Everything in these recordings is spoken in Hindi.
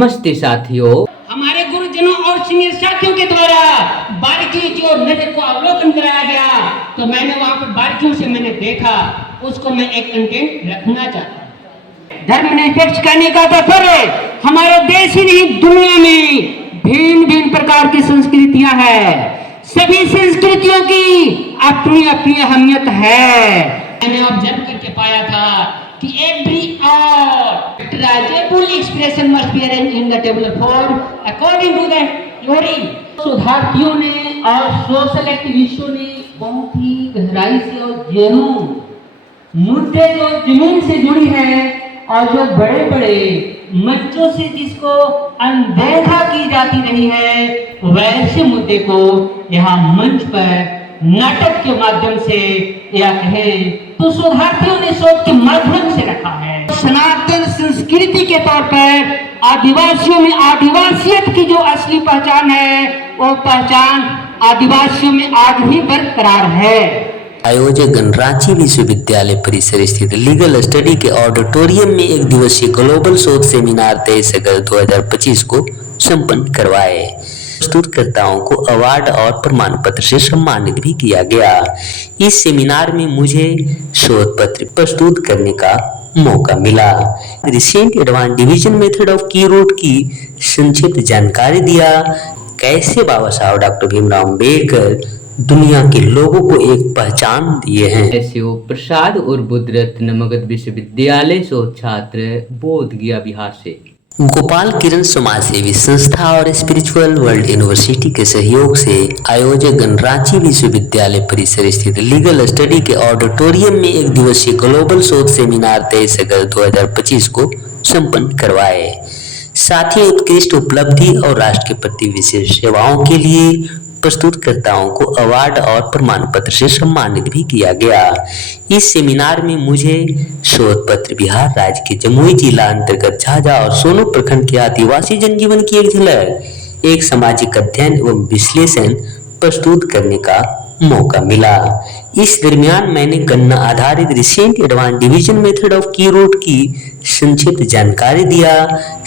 नमस्ते साथियों। हमारे गुरुजनों और सीनियर साथियों के द्वारा बारीकी की ओर नजर को अवलोकन कराया गया, तो मैंने वहां पर बारीकियों से मैंने देखा, उसको मैं एक कंटेंट रखना चाहता हूँ। धर्मनिरपेक्ष करने का तात्पर्य हमारे देश ही नहीं दुनिया में भिन्न भिन्न प्रकार की संस्कृतियां हैं। सभी संस्कृतियों की अपनी अपनी अहमियत है। मैंने ऑब्जर्व करके पाया था कि every art traceable expression must be arranged in the tabular form according to the theory। शोधार्थियों ने और सोशल एक्टिविस्टों ने बहुत ही गहराई से और जेनून मुद्दे जो जमीन से जुड़ी है और जो बड़े बड़े मंचों से जिसको अनदेखा की जाती रही है, वैसे मुद्दे को यहाँ मंच पर नाटक के माध्यम से या कहें तो शोधार्थियों ने शोध के माध्यम से रखा है। सनातन संस्कृति के तौर पर आदिवासियों में आदिवासियत की जो असली पहचान है, वो पहचान आदिवासियों में आज भी बरकरार है। आयोजक रांची विश्वविद्यालय परिसर स्थित लीगल स्टडी के ऑडिटोरियम में एक दिवसीय ग्लोबल शोध सेमिनार 23 अगस्त 2025 को संपन्न करवाए। प्रस्तुतकर्ताओं को अवार्ड और प्रमाण पत्र से सम्मानित भी किया गया। इस सेमिनार में मुझे शोध पत्र प्रस्तुत करने का मौका मिला। Recent advance division method of की रूट की संक्षिप्त जानकारी दिया। कैसे बाबा साहब डॉक्टर भीमराव अम्बेडकर दुनिया के लोगों को एक पहचान दिए हैं। एसओ प्रसाद और बुद्ध रत्न मगध विश्वविद्यालय शोध छात्र बोध गया बिहार से। गोपाल किरण समाज सेवी संस्था और स्पिरिचुअल वर्ल्ड यूनिवर्सिटी के सहयोग से आयोजक रांची विश्वविद्यालय परिसर स्थित लीगल स्टडी के ऑडिटोरियम में एक दिवसीय ग्लोबल शोध सेमिनार 23 अगस्त 2025 को संपन्न करवाए। साथ ही उत्कृष्ट उपलब्धि और राष्ट्र के प्रति विशेष सेवाओं के लिए प्रस्तुतकर्ताओं को अवार्ड और प्रमाण पत्र से सम्मानित भी किया गया। इस सेमिनार में मुझे शोध पत्र बिहार राज्य के जमुई जिला अंतर्गत झाझा और सोनू प्रखंड के आदिवासी जनजीवन की एक झलक, एक सामाजिक अध्ययन एवं विश्लेषण प्रस्तुत करने का मौका मिला। इस दरमियान मैंने गणना आधारित recent advance division method of की रूट की संक्षिप्त जानकारी दिया।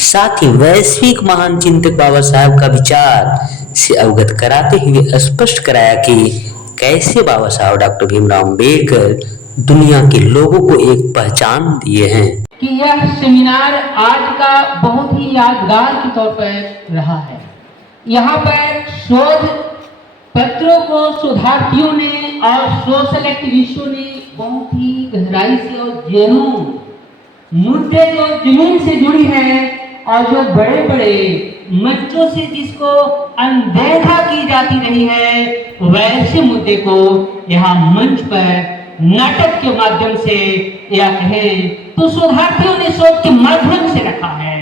साथ ही वैश्विक महान चिंतक बाबा साहब का विचार से अवगत कराते हुए स्पष्ट कराया कि कैसे बाबा साहब डॉक्टर भीमराव अम्बेडकर दुनिया के लोगों को एक पहचान दिए हैं। कि यह सेमिनार आज का बहुत ही यादगार के तौर पर रहा है। यहाँ पर शोध पत्रों को शोधार्थियों ने और सोशल एक्टिविस्टों ने बहुत ही गहराई से और जेनून मुद्दे जो जमीन से जुड़ी है और जो बड़े बड़े मंचों से जिसको अनदेखा की जाती रही है, वैसे मुद्दे को यहाँ मंच पर नाटक के माध्यम से या कहें तो शोधार्थियों ने शोध के माध्यम से रखा है,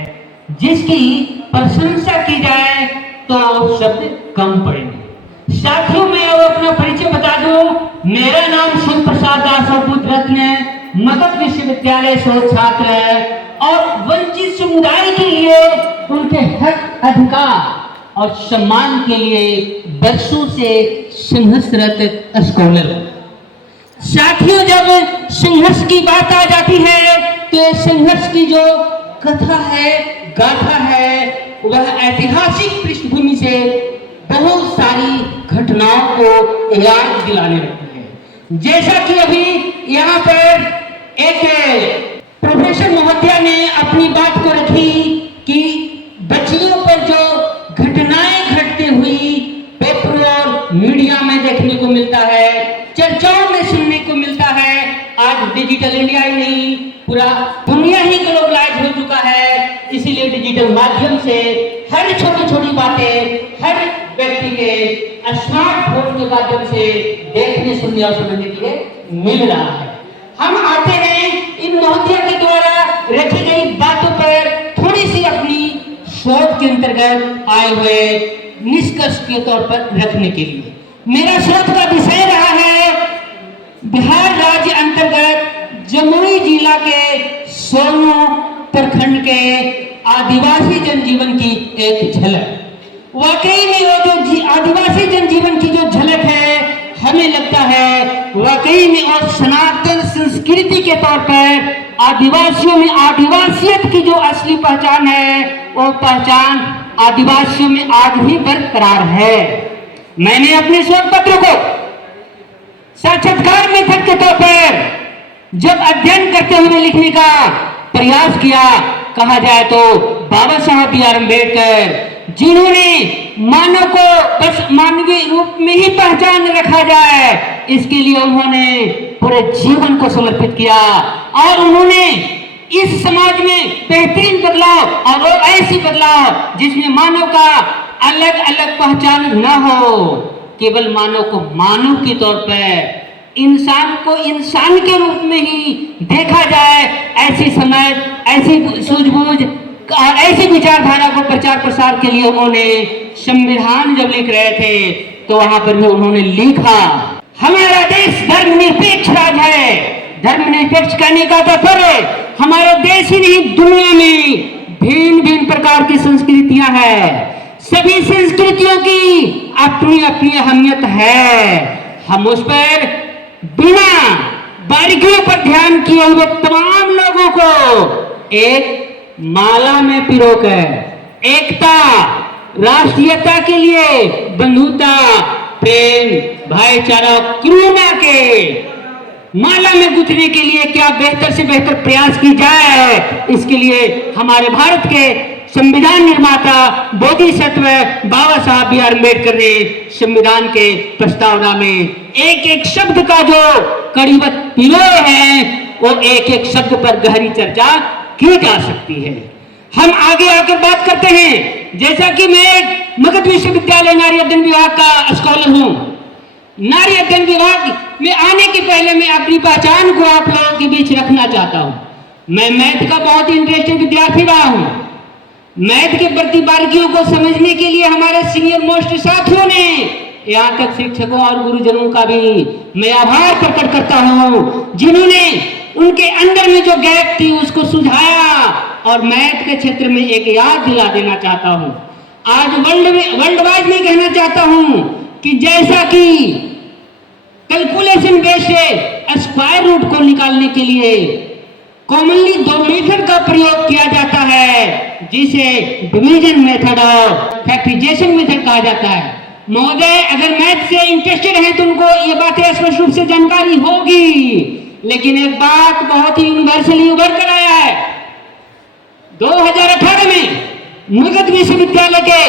जिसकी प्रशंसा की जाए तो शब्द कम पड़ेंगे। साथियों, मैं अब अपना परिचय बता दूं। मेरा नाम शिव प्रसाद दास और बुद्ध रत्न मगध विश्वविद्यालय शोध छात्र है और वंचित समुदाय के लिए उनके हक अधिकार और सम्मान के लिए वर्षों से संघर्षरत स्कॉलर। साथियों, जब संघर्ष की बात आ जाती है तो संघर्ष की जो कथा है, गाथा है, वह ऐतिहासिक पृष्ठभूमि से बहुत सारी घटनाओं को याद दिलाने लगती है। जैसा कि अभी यहाँ पर एक प्रोफेसर महोदया ने अपनी बात को रखी कि बच्चियों पर जो घटनाएं घटती हुई पेपर और मीडिया में देखने को मिलता है, चर्चाओं में सुनने को मिलता है। आज डिजिटल इंडिया ही नहीं, पूरा दुनिया ही ग्लोबलाइज हो चुका है। इसीलिए डिजिटल माध्यम से हर छोटी छोटी बातें हर व्यक्ति के स्मार्टफोन के माध्यम से देखने, सुनने और समझने के लिए मिल रहा है। हम आते हैं इन महोदया के द्वारा रखी गई बातों पर थोड़ी सी अपनी शोध के अंतर्गत आए हुए निष्कर्ष के तौर पर रखने के लिए। मेरा शोध का विषय रहा है बिहार राज्य अंतर्गत जमुई जिला के सोनू प्रखंड के आदिवासी जनजीवन की एक झलक। वाकई में वो जो आदिवासी जनजीवन की जो झलक है, हमें लगता है वाकई में और सनातन संस्कृति के तौर पर आदिवासियों में आदिवासियत की जो असली पहचान है, वो पहचान आदिवासियों में आज भी बरकरार है। मैंने अपने शोध पत्र को साक्षात्कार मेथड के तौर पर जब अध्ययन करते हुए लिखने का प्रयास किया, कहा जाए तो बाबा साहब बी आर अम्बेडकर, जिन्होंने मानव को बस मानवीय रूप में ही पहचान रखा जाए, इसके लिए उन्होंने पूरे जीवन को समर्पित किया और उन्होंने इस समाज में बेहतरीन बदलाव और वो ऐसी बदलाव जिसमें मानव का अलग अलग पहचान न हो, केवल मानव को मानव के तौर पर, इंसान को इंसान के रूप में ही देखा जाए, ऐसी समझ, ऐसी सूझबूझ और ऐसी विचारधारा को प्रचार प्रसार के लिए उन्होंने संविधान जब लिख रहे थे तो वहां पर भी उन्होंने लिखा, हमारा देश धर्मनिरपेक्ष राज्य है। धर्मनिरपेक्ष कहने का तात्पर्य हमारे देश ही नहीं, दुनिया में भिन्न भिन्न प्रकार की संस्कृतियां हैं, सभी संस्कृतियों की अपनी अपनी अहमियत है। हम उस पर बिना बारीकियों पर ध्यान किए हुए तमाम लोगों को एक माला में पिरोकर एकता, राष्ट्रीयता के लिए बंधुता, प्रेम, भाईचारा, करुणा के माला में गुथने के लिए क्या बेहतर से बेहतर प्रयास की जाए, इसके लिए हमारे भारत के संविधान निर्माता बोधिसत्व बाबा साहब बी आर अम्बेडकर ने संविधान के प्रस्तावना में एक एक शब्द का जो कड़ीबद्ध पिरोए है, वो एक एक शब्द पर गहरी चर्चा की जा सकती है। हम आगे आकर बात करते हैं, जैसा कि मैं मगध विश्वविद्यालय नारी अध्ययन विभाग का स्कॉलर हूं। नारी अध्ययन विभाग में आने के पहले मैं अपनी पहचान को आप लोगों के बीच रखना चाहता हूं। मैं मैथ का बहुत इंटरेस्टेड विद्यार्थी रहा हूं। मैथ के प्रति बारीकियों को समझने के लिए हमारे सीनियर मोस्ट साथियों ने, यहाँ तक शिक्षकों और गुरुजनों का भी मैं आभार प्रकट करता हूं, जिन्होंने उनके अंदर में जो गैप थी उसको सुझाया और मैथ के क्षेत्र में एक याद दिला देना चाहता हूं। आज वर्ल्ड वाइड में कहना चाहता हूं कि जैसा कि कैलकुलेशन बेस से स्क्वायर रूट को निकालने के लिए कॉमनली दो मेथड का प्रयोग किया जाता है, जिसे डिवीजन मेथड और फैक्टराइजेशन मेथड कहा जाता है। महोदय अगर मैथ से इंटरेस्टेड हैं तो उनको ये बातें स्पष्ट रूप से जानकारी होगी, लेकिन एक बात बहुत ही यूनिवर्सली उभर कर आया है। 2018 में मगध विश्वविद्यालय के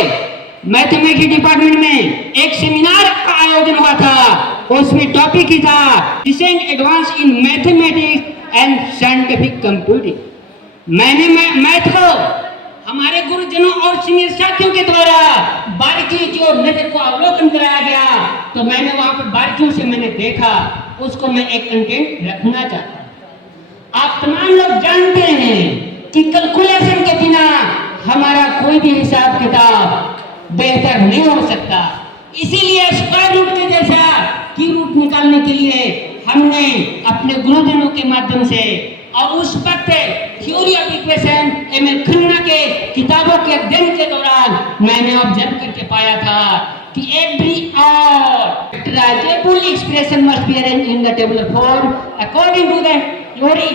मैथमेटिक्स डिपार्टमेंट में एक सेमिनार का आयोजन हुआ था। उसमें टॉपिक ही था recent advance in mathematics and scientific computing. मैंने मैथ को हमारे गुरुजनों और सीनियर साथियों के द्वारा बारीकी की ओर नजर को अवलोकन कराया गया, तो मैंने वहां पर बारीकियों से मैंने देखा, उसको मैं एक कंटेंट रखना चाहता हूं। आप तमाम लोग जानते हैं कि कैलकुलेशन के बिना हमारा कोई भी हिसाब किताब बेहतर नहीं हो सकता। इसीलिए स्क्वायर रूट के जैसा की रूट निकालने के लिए हमने अपने गुरुजनों के माध्यम से और उस वक्त theory of equation M Khanna के किताबों के अध्ययन के दौरान मैंने ऑब्जर्व करके पाया था कि every factorizable expression must be arranged in the tabular form according to the theory.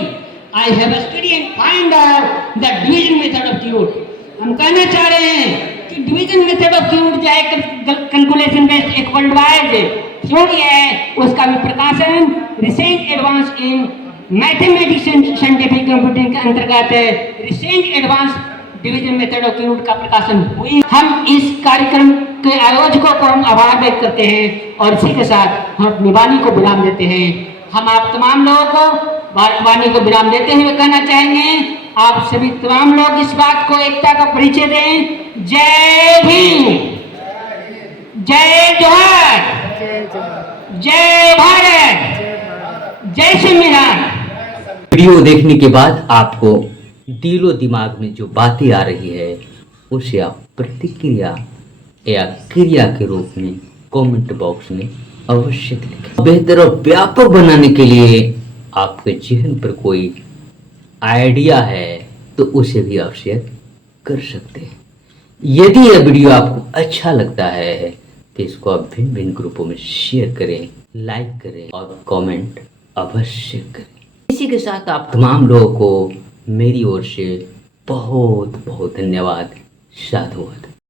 I have studied and find out the division method of Q. हम कहना चाह रहे हैं कि डिवीजन मेथड ऑफ Q जो है कैलकुलेशन बेस्ड एक वर्ल्ड वाइड थ्योरी है, उसका भी प्रकाशन recent advance in mathematics and scientific computing के अंतर्गत recent advance division method of Q का प्रकाशन हुई। हम इस कार्यक्रम के आयोजकों को हम आभार व्यक्त करते हैं और इसी के साथ हम अपनी वाणी को विराम देते हैं। हम आप तमाम लोगों को वाणी को विराम देते हुए कहना चाहेंगे, आप सभी तमाम लोग इस बात को एकता का परिचय दें। जय भीम, जय जोहार, जय भारत, जय संविधान। वीडियो देखने के बाद आपको दिलो दिमाग में जो बातें आ रही है उसे आप प्रतिक्रिया या क्रिया के रूप में कमेंट बॉक्स में अवश्य लिखें। बेहतर और व्यापक बनाने के लिए आपके जहन पर कोई आइडिया है तो उसे भी आप शेयर कर सकते हैं। यदि यह वीडियो आपको अच्छा लगता है तो इसको आप भिन्न भिन्न ग्रुपों में शेयर करें, लाइक करें और कमेंट अवश्य करें। इसी के साथ आप तमाम लोगों को मेरी ओर से बहुत बहुत धन्यवाद। साधुवाद।